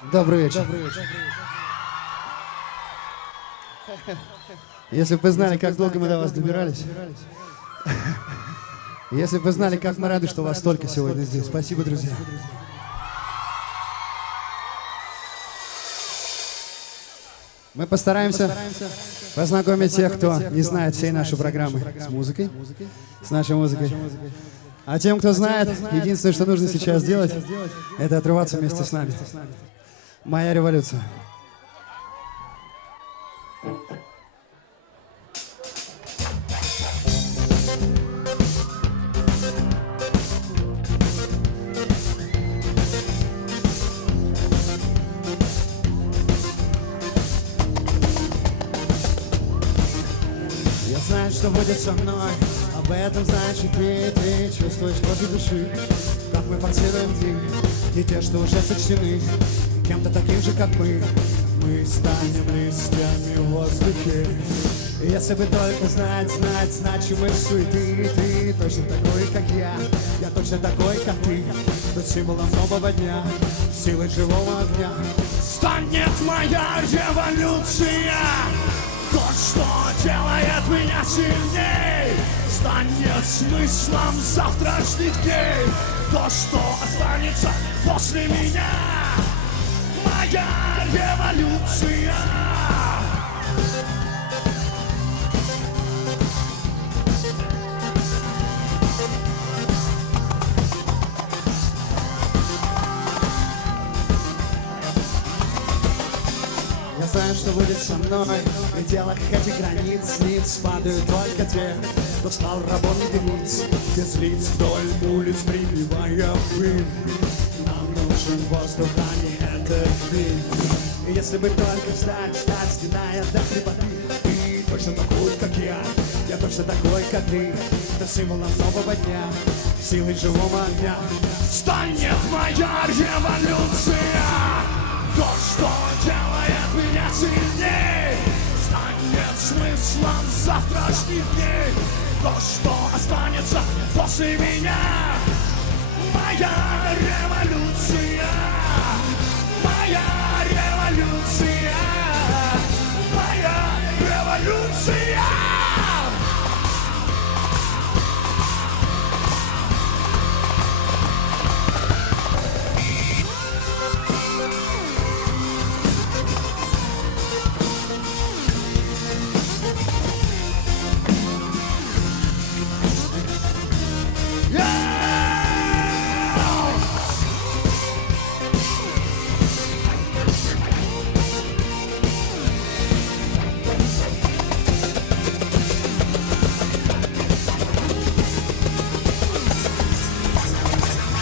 Добрый вечер. Если бы вы знали, как долго мы до вас добирались. Если бы вы знали, как мы рады, что вас столько сегодня здесь. Спасибо, друзья. Мы постараемся познакомить тех, кто не знает всей нашей программы с музыкой, с нашей музыкой. А тем, кто знает, единственное, что нужно сейчас сделать, это отрываться вместе с нами. Моя революция. Я знаю, что будет со мной. Об этом знаешь и ты чувствуешь кровью души, как мы портируем дни, и те, что уже сочтены кем-то таким же, как мы станем листьями в воздухе. И если бы только знать значимость суеты, ты точно такой, как я точно такой, как ты, тот символом нового дня, силой живого огня станет моя революция. То, что делает меня сильней, станет смыслом завтрашних дней. То, что останется после меня, моя революция. Я знаю, что будет со мной. В пределах этих границ ниц падают только те, кто стал рабом единиц, без лиц вдоль улиц прибивая пыль. Нам нужен воздух, а не этот дым. И если бы только встать, стеная до хрипоты, ты точно такой, как я точно такой, как ты, это символом нового дня, силой живого огня станет моя революция. То, что делает меня сильней, станет смыслом завтрашних дней. То, что останется после меня, моя революция. Моя революция. Моя революция.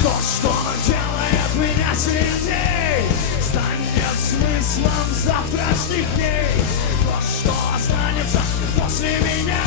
То, что делает меня сильней, станет смыслом завтрашних дней. То, что останется после меня,